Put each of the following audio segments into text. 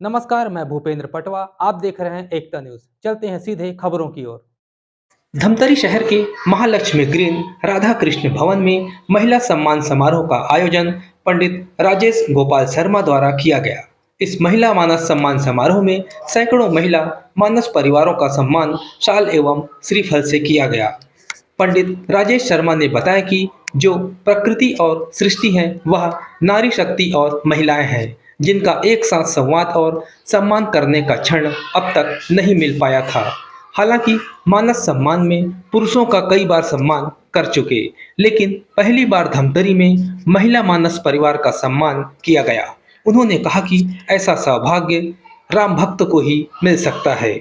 नमस्कार, मैं भूपेंद्र पटवा। आप देख रहे हैं एकता न्यूज। चलते हैं सीधे खबरों की ओर। धमतरी शहर के महालक्ष्मी ग्रीन राधा कृष्ण भवन में महिला सम्मान समारोह का आयोजन पंडित राजेश गोपाल शर्मा द्वारा किया गया। इस महिला मानस सम्मान समारोह में सैकड़ों महिला मानस परिवारों का सम्मान शाल एवं श्रीफल से किया गया। पंडित राजेश शर्मा ने बताया कि जो प्रकृति और सृष्टि है वह नारी शक्ति और महिलाएं हैं, जिनका एक साथ संवाद और सम्मान करने का क्षण अब तक नहीं मिल पाया था। हालांकि मानस सम्मान में पुरुषों का कई बार सम्मान कर चुके, लेकिन पहली बार धमतरी में महिला मानस परिवार का सम्मान किया गया। उन्होंने कहा कि ऐसा सौभाग्य राम भक्त को ही मिल सकता है।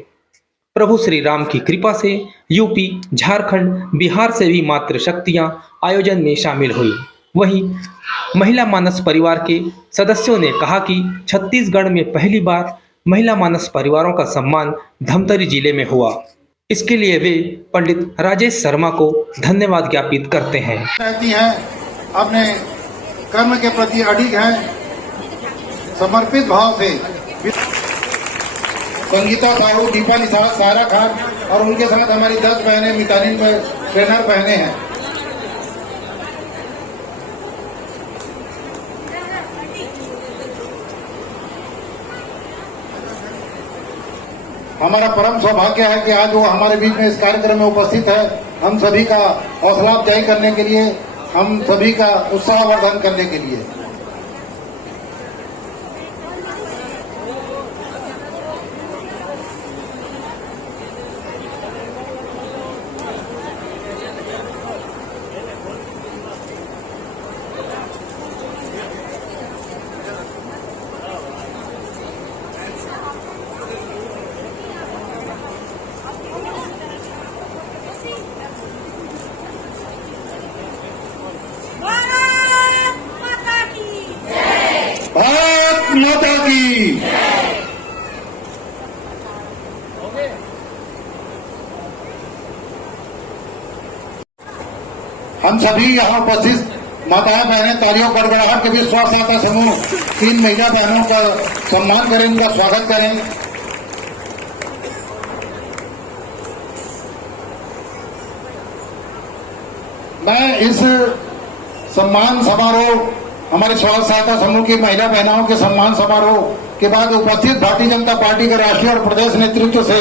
प्रभु श्री राम की कृपा से यूपी, झारखंड, बिहार से भी मातृशक्तियां आयोजन में शामिल हुई। वहीं महिला मानस परिवार के सदस्यों ने कहा कि छत्तीसगढ़ में पहली बार महिला मानस परिवारों का सम्मान धमतरी जिले में हुआ। इसके लिए वे पंडित राजेश शर्मा को धन्यवाद ज्ञापित करते हैं। रहती हैं, अपने कर्म के प्रति अडिग हैं, समर्पित भाव से। संगीता साहू, दीपा निसार, सारा खान और उनके साथ हमारी 10 बहनें मितानिन में ट्रेनर बहनें हैं। हमारा परम सौभाग्य है कि आज वो हमारे बीच में इस कार्यक्रम में उपस्थित है। हम सभी का हौसला अफजाई करने के लिए, हम सभी का उत्साहवर्धन करने के लिए। भारत माता की। हम सभी यहाँ उपस्थित माताएं बहनें तालियों गड़गड़ाहट के बीच स्व सहायता समूह 3 महिला बहनों का सम्मान करें, उनका स्वागत करें। मैं इस सम्मान समारोह, हमारे स्व सहायता समूह की महिला बहनों के सम्मान समारोह के बाद उपस्थित भारतीय जनता पार्टी के राष्ट्रीय और प्रदेश नेतृत्व से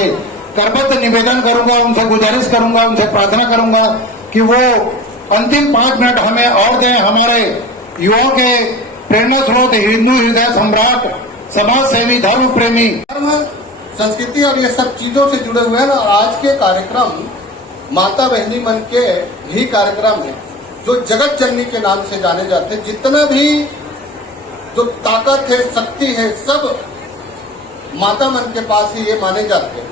करबद्ध निवेदन करूंगा, उनसे गुजारिश करूंगा, उनसे प्रार्थना करूंगा कि वो अंतिम 5 मिनट हमें और दें। हमारे युवाओं के प्रेरणा स्रोत, हिंदू हृदय सम्राट, समाज सेवी, धर्म प्रेमी, धर्म, संस्कृति और ये सब चीजों से जुड़े हुए हैं। और आज के कार्यक्रम माता बहनी मन के ही कार्यक्रम है जो जगत जननी के नाम से जाने जाते हैं। जितना भी जो ताकत है, शक्ति है, सब माता मन के पास ही ये माने जाते हैं।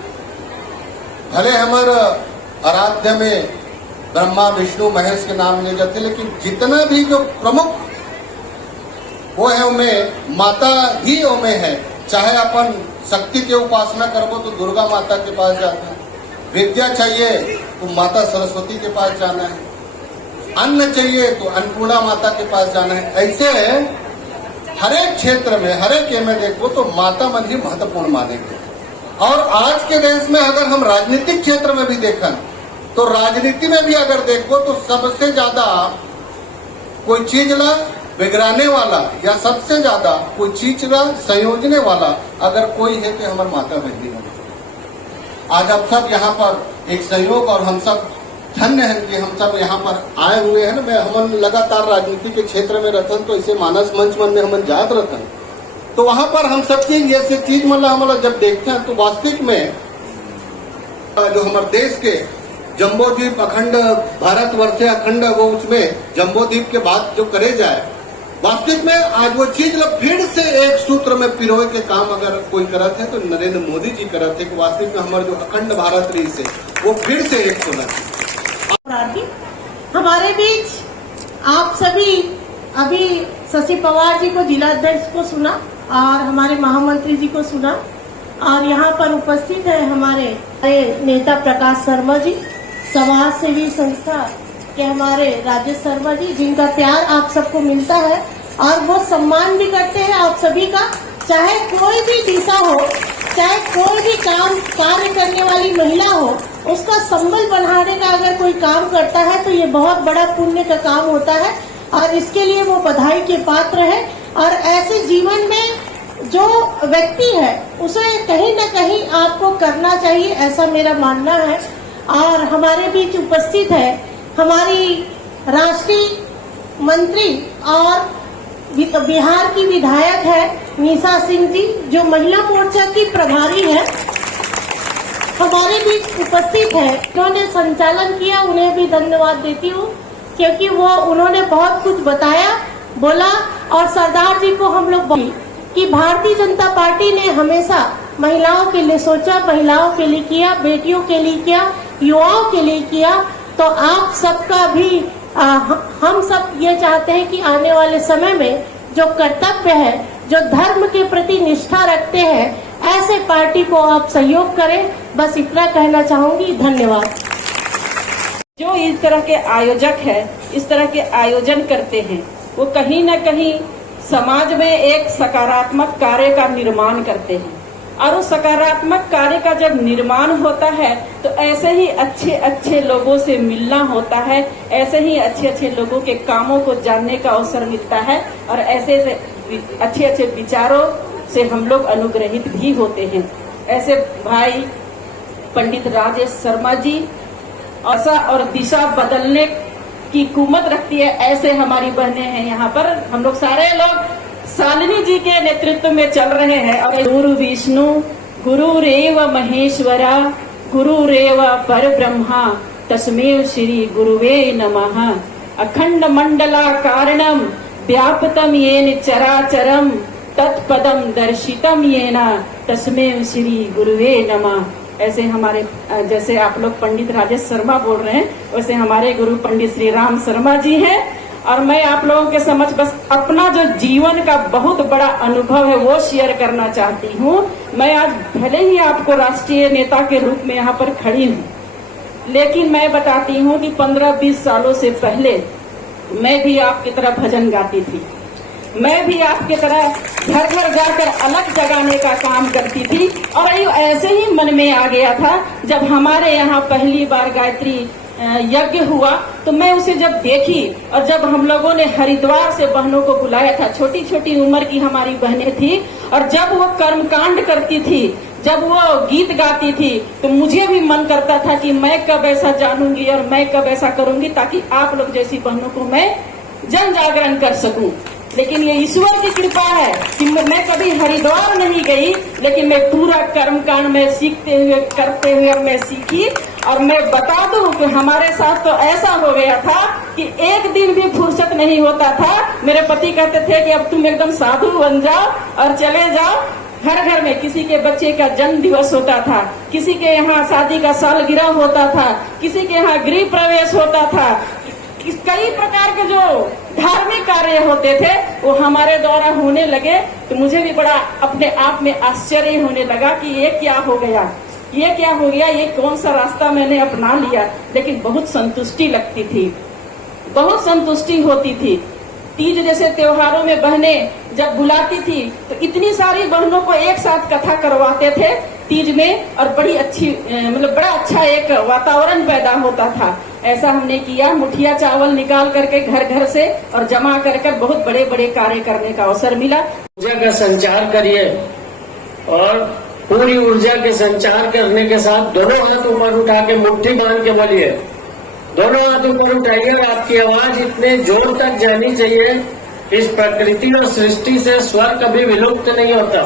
भले हमारे आराध्य में ब्रह्मा, विष्णु, महेश के नाम लिए जाते, लेकिन जितना भी जो प्रमुख वो है उनमें माता ही उनमें है। चाहे अपन शक्ति के उपासना करबो तो दुर्गा माता के पास जाना है, विद्या चाहिए तो माता सरस्वती के पास जाना है, अन्न चाहिए तो अन्नपूर्णा माता के पास जाना है। ऐसे हर एक क्षेत्र में, हर एक में देखो तो माता मन ही महत्वपूर्ण मानेंगे। और आज के देश में अगर हम राजनीतिक क्षेत्र में भी देखें तो राजनीति में भी अगर देखो तो सबसे ज्यादा कोई चीज ला बिगड़ाने वाला या सबसे ज्यादा कोई चीज ला संयोजने वाला अगर कोई है तो हमारे माता बहनी है। आज आप सब यहाँ पर एक सहयोग और हम सब धन्य हैं कि हम सब यहाँ पर आए हुए हैं। मैं हम लगातार राजनीति के क्षेत्र में रहते तो इसे मानस मंच मन में हम जात रहते हैं, तो वहां पर हम सब चीज जैसे चीज मतलब जब देखते हैं तो वास्तविक में जो हमारे देश के जम्बो द्वीप अखंड भारतवर्ष से अखंड वो उसमें जम्बो द्वीप के बाद जो करे जाए, वास्तविक में आज वो चीज फिर से एक सूत्र में पिरोए के काम अगर कोई करत है तो नरेंद्र मोदी जी करत है कि वास्तविक में हमारे जो अखंड भारत रही से वो फिर से एक होना चाहिए। हमारे बीच आप सभी अभी शशि पवार जी को जिलाध्यक्ष को सुना और हमारे महामंत्री जी को सुना, और यहाँ पर उपस्थित है हमारे नेता प्रकाश शर्मा जी, समाज सेवी संस्था के हमारे राजेश शर्मा जी, जिनका प्यार आप सबको मिलता है और वो सम्मान भी करते हैं आप सभी का। चाहे कोई भी दिशा हो, चाहे कोई भी कार्य करने वाली महिला हो, उसका संबल बढ़ाने का अगर कोई काम करता है तो ये बहुत बड़ा पुण्य का काम होता है और इसके लिए वो बधाई के पात्र है। और ऐसे जीवन में जो व्यक्ति है उसे कहीं न कहीं आपको करना चाहिए, ऐसा मेरा मानना है। और हमारे बीच उपस्थित है हमारी राष्ट्रीय मंत्री और बिहार की विधायक है निशा सिंह जी, जो महिला मोर्चा की प्रभारी है, हमारे बीच उपस्थित है। उन्होंने संचालन किया, उन्हें भी धन्यवाद देती हूँ क्योंकि उन्होंने बहुत कुछ बताया, बोला। और सरदार जी को हम लोग कि भारतीय जनता पार्टी ने हमेशा महिलाओं के लिए सोचा, महिलाओं के लिए किया, बेटियों के लिए किया, युवाओं के लिए किया। तो आप सबका भी हम सब ये चाहते हैं कि आने वाले समय में जो कर्तव्य है, जो धर्म के प्रति निष्ठा रखते हैं, ऐसे पार्टी को आप सहयोग करें। बस इतना कहना चाहूंगी। धन्यवाद। जो इस तरह के आयोजक है, इस तरह के आयोजन करते हैं, वो कहीं न कहीं समाज में एक सकारात्मक कार्य का निर्माण करते हैं। और उस सकारात्मक कार्य का जब निर्माण होता है तो ऐसे ही अच्छे अच्छे लोगों से मिलना होता है, ऐसे ही अच्छे अच्छे लोगों के कामों को जानने का अवसर मिलता है और ऐसे अच्छे अच्छे विचारों से हम लोग अनुग्रहित भी होते हैं। ऐसे भाई पंडित राजेश शर्मा जी आशा और दिशा बदलने की कुमत रखती है, ऐसे हमारी बहनें हैं। यहाँ पर हम लोग सारे लोग शालिनी जी के नेतृत्व में चल रहे हैं। और गुरु विष्णु गुरुरेव महेश्वरा गुरुरेव परब्रह्मा तस्मै श्री गुरुवे नमः। अखंड मंडला कारणम व्याप्तम येन चराचरम तत्पदम दर्शितम येन तस्मै श्री गुरुवे नमः। ऐसे हमारे जैसे आप लोग पंडित राजेश शर्मा बोल रहे हैं, वैसे हमारे गुरु पंडित श्री राम शर्मा जी हैं। और मैं आप लोगों के समक्ष बस अपना जो जीवन का बहुत बड़ा अनुभव है वो शेयर करना चाहती हूँ। मैं आज भले ही आपको राष्ट्रीय नेता के रूप में यहाँ पर खड़ी हूँ, लेकिन मैं बताती हूँ कि 15-20 सालों से पहले मैं भी आपकी तरह भजन गाती थी। मैं भी आपकी तरह घर घर जाकर अलग जगाने का काम करती थी। और ऐसे ही मन में आ गया था जब हमारे यहाँ पहली बार गायत्री यज्ञ हुआ, तो मैं उसे जब देखी और जब हम लोगों ने हरिद्वार से बहनों को बुलाया था, छोटी छोटी उम्र की हमारी बहनें थी, और जब वो कर्मकांड करती थी, जब वो गीत गाती थी, तो मुझे भी मन करता था कि मैं कब ऐसा जानूंगी और मैं कब ऐसा करूंगी ताकि आप लोग जैसी बहनों को मैं जन जागरण कर सकूं। लेकिन ये ईश्वर की कृपा है कि मैं कभी हरिद्वार नहीं गई, लेकिन मैं पूरा कर्मकांड में सीखते हुए करते हुए मैं सीखी। और मैं बता दूं कि हमारे साथ तो ऐसा हो गया था कि एक दिन भी फुर्सत नहीं होता था। मेरे पति कहते थे कि अब तुम एकदम साधु बन जाओ और चले जाओ। घर घर में किसी के बच्चे का जन्म दिवस होता था, किसी के यहाँ शादी का सालगिरह होता था, किसी के यहाँ गृह प्रवेश होता था, कई प्रकार के जो धार्मिक कार्य होते थे वो हमारे द्वारा होने लगे। तो मुझे भी बड़ा अपने आप में आश्चर्य होने लगा कि ये क्या हो गया, ये क्या हो गया, ये कौन सा रास्ता मैंने अपना लिया। लेकिन बहुत संतुष्टि लगती थी, बहुत संतुष्टि होती थी। तीज जैसे त्योहारों में बहनें जब बुलाती थी तो इतनी सारी बहनों को एक साथ कथा करवाते थे तीज में, और बड़ी अच्छी मतलब बड़ा अच्छा एक वातावरण पैदा होता था। ऐसा हमने किया, मुठिया चावल निकाल करके घर घर से और जमा कर बहुत बड़े बड़े कार्य करने का अवसर मिला। ऊर्जा का संचार करिए और पूरी ऊर्जा के संचार करने के साथ दोनों हाथ ऊपर उठा के मुट्ठी बांध के बोलिए। दोनों हाथ ऊपर उठाइए और आपकी आवाज इतने जोर तक जानी चाहिए। इस प्रकृति और सृष्टि से स्वर कभी विलुप्त नहीं होता।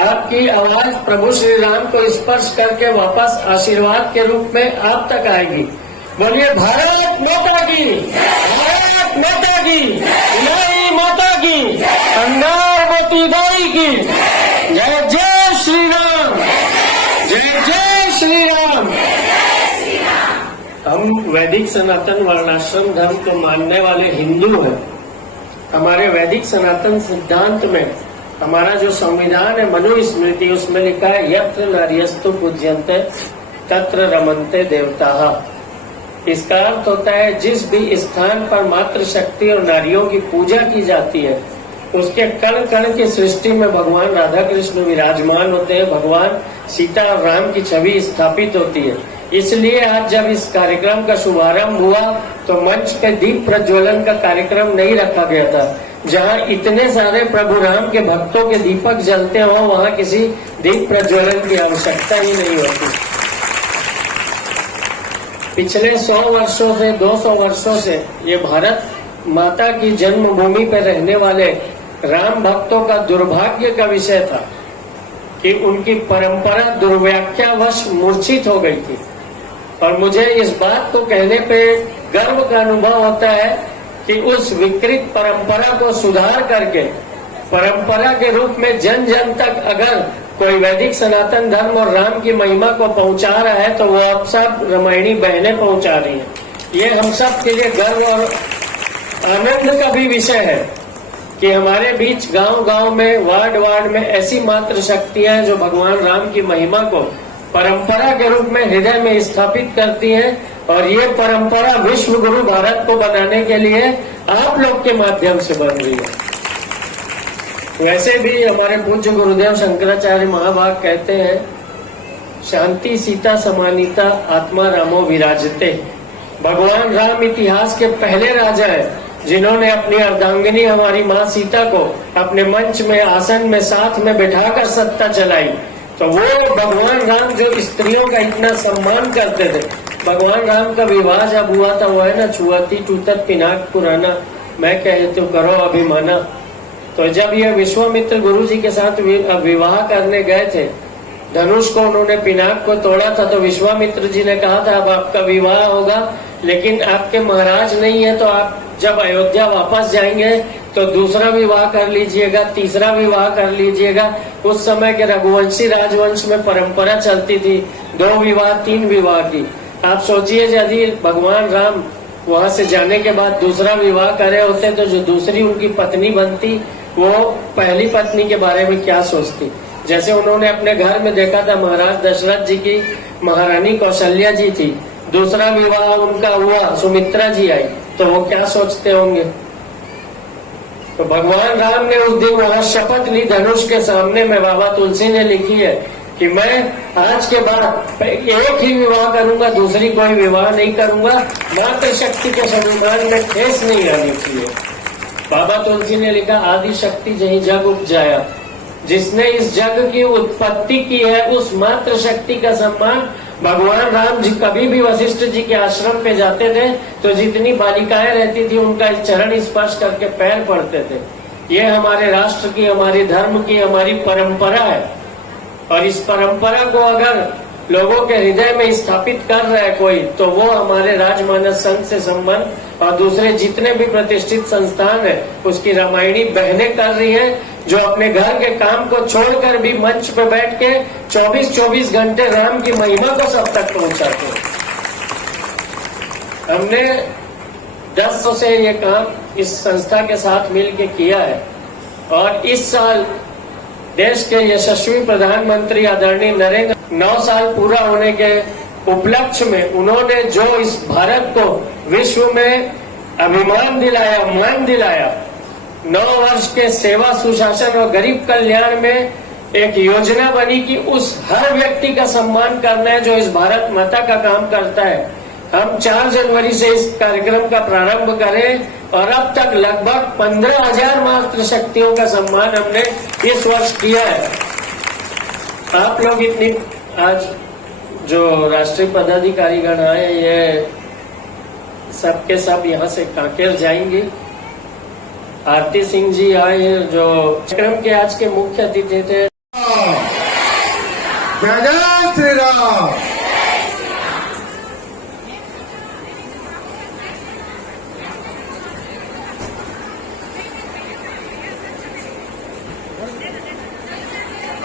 आपकी आवाज प्रभु श्री राम को स्पर्श करके वापस आशीर्वाद के रूप में आप तक आएगी। बोलिए भारत माता की, भारत माता की, नारी माता की, अंगारवती बाई की जय। जय श्री राम, जय जय श्री राम। हम वैदिक सनातन वर्णाश्रम धर्म को मानने वाले हिंदू हैं। हमारे वैदिक सनातन सिद्धांत में हमारा जो संविधान है मनुस्मृति, उसमें लिखा है यत्र नार्यस्तु पूज्यन्ते तत्र रमन्ते देवताः। इसका अर्थ होता है जिस भी स्थान पर मातृ शक्ति और नारियों की पूजा की जाती है उसके कण कण की सृष्टि में भगवान राधा कृष्ण विराजमान होते हैं, भगवान सीता और राम की छवि स्थापित होती है। इसलिए आज जब इस कार्यक्रम का शुभारंभ हुआ तो मंच पे दीप प्रज्वलन का कार्यक्रम नहीं रखा गया था। जहां इतने सारे प्रभु राम के भक्तों के दीपक जलते हो, वहां किसी दीप प्रज्वलन की आवश्यकता ही नहीं होती। पिछले 100 वर्षों से 200 वर्षों से ये भारत माता की जन्मभूमि पर रहने वाले राम भक्तों का दुर्भाग्य का विषय था कि उनकी परंपरा दुर्व्याख्यावश मूर्छित हो गई थी। और मुझे इस बात को कहने पे गर्व का अनुभव होता है कि उस विकृत परंपरा को सुधार करके परंपरा के रूप में जन जन तक अगर कोई वैदिक सनातन धर्म और राम की महिमा को पहुंचा रहा है तो वो अब सब रामायणी बहनें पहुंचा रही हैं। ये हम सब के लिए गर्व और आनंद का भी विषय है कि हमारे बीच गांव-गांव में, वार्ड में ऐसी मात्र शक्तियां हैं जो भगवान राम की महिमा को परंपरा के रूप में हृदय में स्थापित करती हैं। और ये परंपरा विश्व गुरु भारत को बनाने के लिए आप लोग के माध्यम से बन रही है। वैसे भी हमारे पूज्य गुरुदेव शंकराचार्य महाभाग कहते हैं, शांति सीता समानीता आत्मा रामो विराजते। भगवान राम इतिहास के पहले राजा है जिन्होंने अपनी अर्धांगिनी हमारी माँ सीता को अपने मंच में, आसन में, साथ में बिठाकर सत्ता चलाई। तो वो भगवान राम जो स्त्रियों का इतना सम्मान करते थे, भगवान राम का विवाह जब हुआ था वो है ना, छुआती टूटत पिनाक पुराना, मैं कहे तो करो अभिमाना। तो जब ये विश्वामित्र गुरु जी के साथ विवाह करने गए थे, धनुष को उन्होंने पिनाक को तोड़ा था, तो विश्वामित्र जी ने कहा था अब आपका विवाह होगा, लेकिन आपके महाराज नहीं है तो आप जब अयोध्या वापस जाएंगे तो दूसरा विवाह कर लीजिएगा, तीसरा विवाह कर लीजिएगा। उस समय के रघुवंशी राजवंश में परंपरा चलती थी 2 विवाह 3 विवाह की। आप सोचिए यदि भगवान राम वहां से जाने के बाद दूसरा विवाह करे होते तो जो दूसरी उनकी पत्नी बनती वो पहली पत्नी के बारे में क्या सोचती। जैसे उन्होंने अपने घर में देखा था महाराज दशरथ जी की महारानी कौशल्या जी थी, दूसरा विवाह उनका हुआ, सुमित्रा जी आई, तो वो क्या सोचते होंगे। तो भगवान राम ने उस दिन वहां शपथ ली धनुष के सामने में, बाबा तुलसी ने लिखी है कि मैं आज के बाद एक ही विवाह करूंगा, दूसरी कोई विवाह नहीं करूंगा, मातृशक्ति के संविधान में ठेस नहीं आनी चाहिए। बाबा तुलसी ने लिखा आदि शक्ति जहीं जग उपजाया, जिसने इस जग की उत्पत्ति की है उस मातृशक्ति का सम्मान भगवान राम जी कभी भी वशिष्ठ जी के आश्रम पे जाते थे तो जितनी बालिकाएं रहती थी उनका चरण स्पर्श करके पैर पड़ते थे। ये हमारे राष्ट्र की, हमारे धर्म की, हमारी परंपरा है। और इस परंपरा को अगर लोगों के हृदय में स्थापित कर रहा है कोई, तो वो हमारे राजमानस संघ से संबंध और दूसरे जितने भी प्रतिष्ठित संस्थान है उसकी रामायणी बहनें कर रही हैं, जो अपने घर के काम को छोड़कर भी मंच पे बैठ के 24-24 घंटे राम की महिमा को सब तक पहुंचाते हैं। हमने 10 से ये काम इस संस्था के साथ मिलकर किया है और इस साल देश के यशस्वी प्रधानमंत्री आदरणीय नरेंद्र 9 साल पूरा होने के उपलक्ष्य में उन्होंने जो इस भारत को विश्व में अभिमान दिलाया, मान दिलाया, 9 वर्ष के सेवा सुशासन और गरीब कल्याण में एक योजना बनी कि उस हर व्यक्ति का सम्मान करना है जो इस भारत माता का काम करता है। हम 4 जनवरी से इस कार्यक्रम का प्रारंभ करें और अब तक लगभग 15,000 मातृशक्तियों का सम्मान हमने इस वर्ष किया है। आप लोग इतनी आज जो राष्ट्रीय पदाधिकारीगण आए, ये सबके सब यहाँ से कांकेर जाएंगे। आरती सिंह जी आए हैं जो कार्यक्रम के आज के मुख्य अतिथि थे। जय जय श्री राम।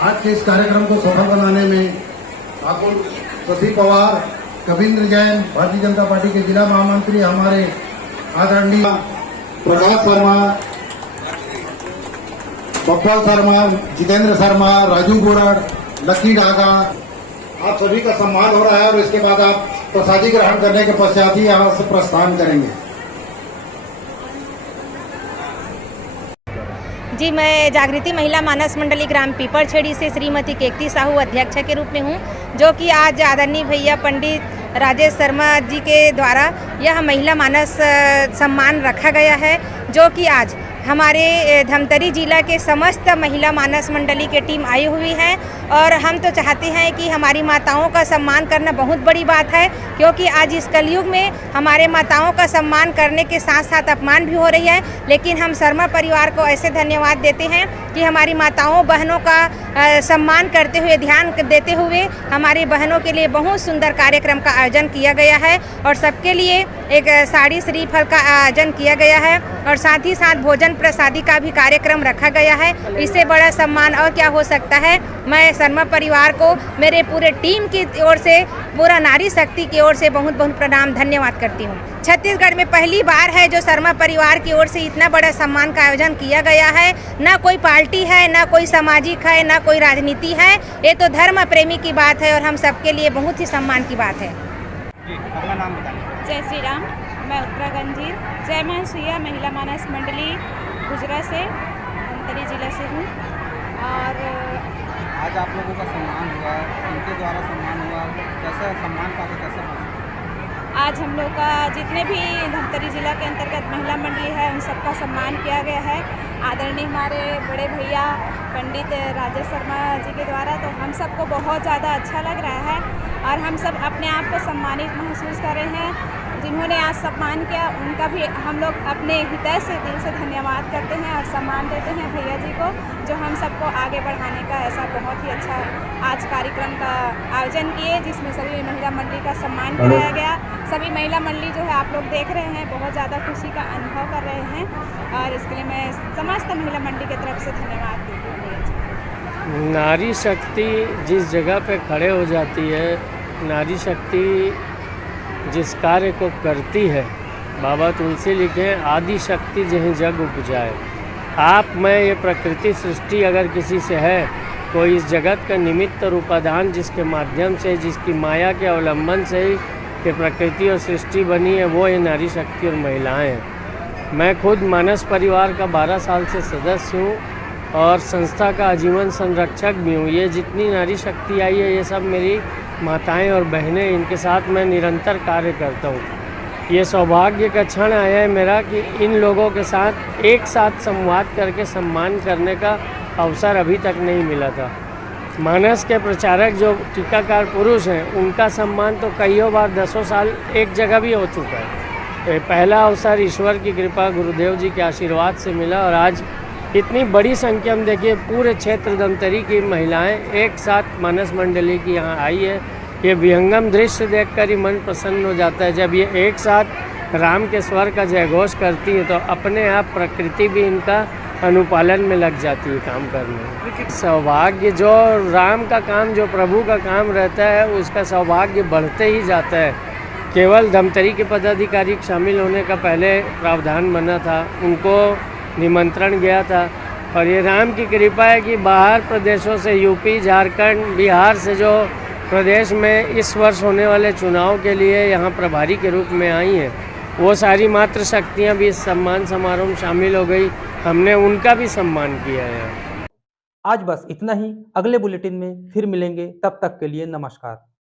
आज के इस कार्यक्रम को सफल बनाने में ठाकुर शशि पवार, कविंद्र जैन, भारतीय जनता पार्टी के जिला महामंत्री, हमारे आदरणीय प्रकाश शर्मा, बप्पल शर्मा, जितेंद्र शर्मा, राजू गोरड़, लक्की डागा, आप सभी का सम्मान हो रहा है और इसके बाद आप प्रसादी ग्रहण करने के पश्चात ही यहाँ से प्रस्थान करेंगे। जी, मैं जागृति महिला मानस मंडली ग्राम पीपरछेड़ी से श्रीमती केकती साहू अध्यक्ष के रूप में हूँ, जो कि आज आदरणीय भैया पंडित राजेश शर्मा जी के द्वारा यह महिला मानस सम्मान रखा गया है, जो कि आज हमारे धमतरी जिला के समस्त महिला मानस मंडली के टीम आई हुई है। और हम तो चाहते हैं कि हमारी माताओं का सम्मान करना बहुत बड़ी बात है, क्योंकि आज इस कलयुग में हमारे माताओं का सम्मान करने के साथ साथ अपमान भी हो रही है। लेकिन हम शर्मा परिवार को ऐसे धन्यवाद देते हैं कि हमारी माताओं बहनों का सम्मान करते हुए, ध्यान देते हुए हमारी बहनों के लिए बहुत सुंदर कार्यक्रम का आयोजन किया गया है और सबके लिए एक साड़ी श्रीफल का आयोजन किया गया है और साथ ही साथ भोजन प्रसादी का भी कार्यक्रम रखा गया है। इससे बड़ा सम्मान और क्या हो सकता है। मैं शर्मा परिवार को मेरे पूरे टीम की ओर से, पूरा नारी शक्ति की ओर से बहुत बहुत प्रणाम, धन्यवाद करती हूँ। छत्तीसगढ़ में पहली बार है जो शर्मा परिवार की ओर से इतना बड़ा सम्मान का आयोजन किया गया है। ना कोई पार्टी है, ना कोई सामाजिक है, ना कोई राजनीति है, ये तो धर्म प्रेमी की बात है और हम सबके लिए बहुत ही सम्मान की बात है। अपना नाम बताइए। जय श्री राम, मैं उत्तरागंजी जय मान सुइया महिला मानस मंडली गुजरा से, धमतरी जिला से हूँ। और आज आप लोगों का सम्मान हुआ, इनके द्वारा सम्मान हुआ, कैसे सम्मान पाके कैसे पहुँचे? आज हम लोग का जितने भी धमतरी जिला के अंतर्गत महिला मंडली है उन सबका सम्मान किया गया है आदरणीय हमारे बड़े भैया पंडित राजेश शर्मा जी के द्वारा। तो हम सबको बहुत ज़्यादा अच्छा लग रहा है और हम सब अपने आप को सम्मानित महसूस कर रहे हैं। जिन्होंने आज सम्मान किया उनका भी हम लोग अपने हृदय से, दिल से धन्यवाद करते हैं और सम्मान देते हैं भैया जी को, जो हम सबको आगे बढ़ाने का ऐसा बहुत ही अच्छा आज कार्यक्रम का आयोजन किए, जिसमें सभी महिला मंडली का सम्मान कराया गया। सभी महिला मंडली जो है आप लोग देख रहे हैं, बहुत ज़्यादा खुशी का अनुभव कर रहे हैं और इसके लिए मैं समस्त महिला मंडली की तरफ से धन्यवाद देती हूँ। नारी शक्ति जिस जगह पे खड़े हो जाती है, नारी शक्ति जिस कार्य को करती है, बाबा तुलसी लिखे आदि शक्ति जहीं जग उपजाए। आप में ये प्रकृति सृष्टि अगर किसी से है, कोई इस जगत का निमित्त और उपादान जिसके माध्यम से, जिसकी माया के अवलंबन से ही कि प्रकृति और सृष्टि बनी है, वो ये नारी शक्ति और महिलाएं हैं। मैं खुद मानस परिवार का 12 साल से सदस्य हूँ और संस्था का आजीवन संरक्षक भी हूँ। ये जितनी नारी शक्ति आई है, ये सब मेरी माताएं और बहनें, इनके साथ मैं निरंतर कार्य करता हूँ। ये सौभाग्य का क्षण आया है मेरा कि इन लोगों के साथ एक साथ संवाद करके सम्मान करने का अवसर अभी तक नहीं मिला था। मानस के प्रचारक जो टीकाकार पुरुष हैं, उनका सम्मान तो कईयों बार 10 साल एक जगह भी हो चुका है। पहला अवसर ईश्वर की कृपा, गुरुदेव जी के आशीर्वाद से मिला और आज इतनी बड़ी संख्या में देखिए पूरे क्षेत्र धमतरी की महिलाएं एक साथ मानस मंडली की यहाँ आई है। ये विहंगम दृश्य देखकर ही मन प्रसन्न हो जाता है। जब ये एक साथ राम के स्वर का जयघोष करती है तो अपने आप प्रकृति भी इनका अनुपालन में लग जाती है काम करने। सौभाग्य जो राम का काम, जो प्रभु का काम रहता है, उसका सौभाग्य बढ़ते ही जाता है। केवल धमतरी के पदाधिकारी शामिल होने का पहले प्रावधान बना था, उनको निमंत्रण गया था और ये राम की कृपा है कि बाहर प्रदेशों से, यूपी, झारखंड, बिहार से जो प्रदेश में इस वर्ष होने वाले चुनाव के लिए यहाँ प्रभारी के रूप में आई हैं, वो सारी मातृ शक्तियाँ भी इस सम्मान समारोह में शामिल हो गई। हमने उनका भी सम्मान किया है। आज बस इतना ही। अगले बुलेटिन में फिर मिलेंगे, तब तक के लिए नमस्कार।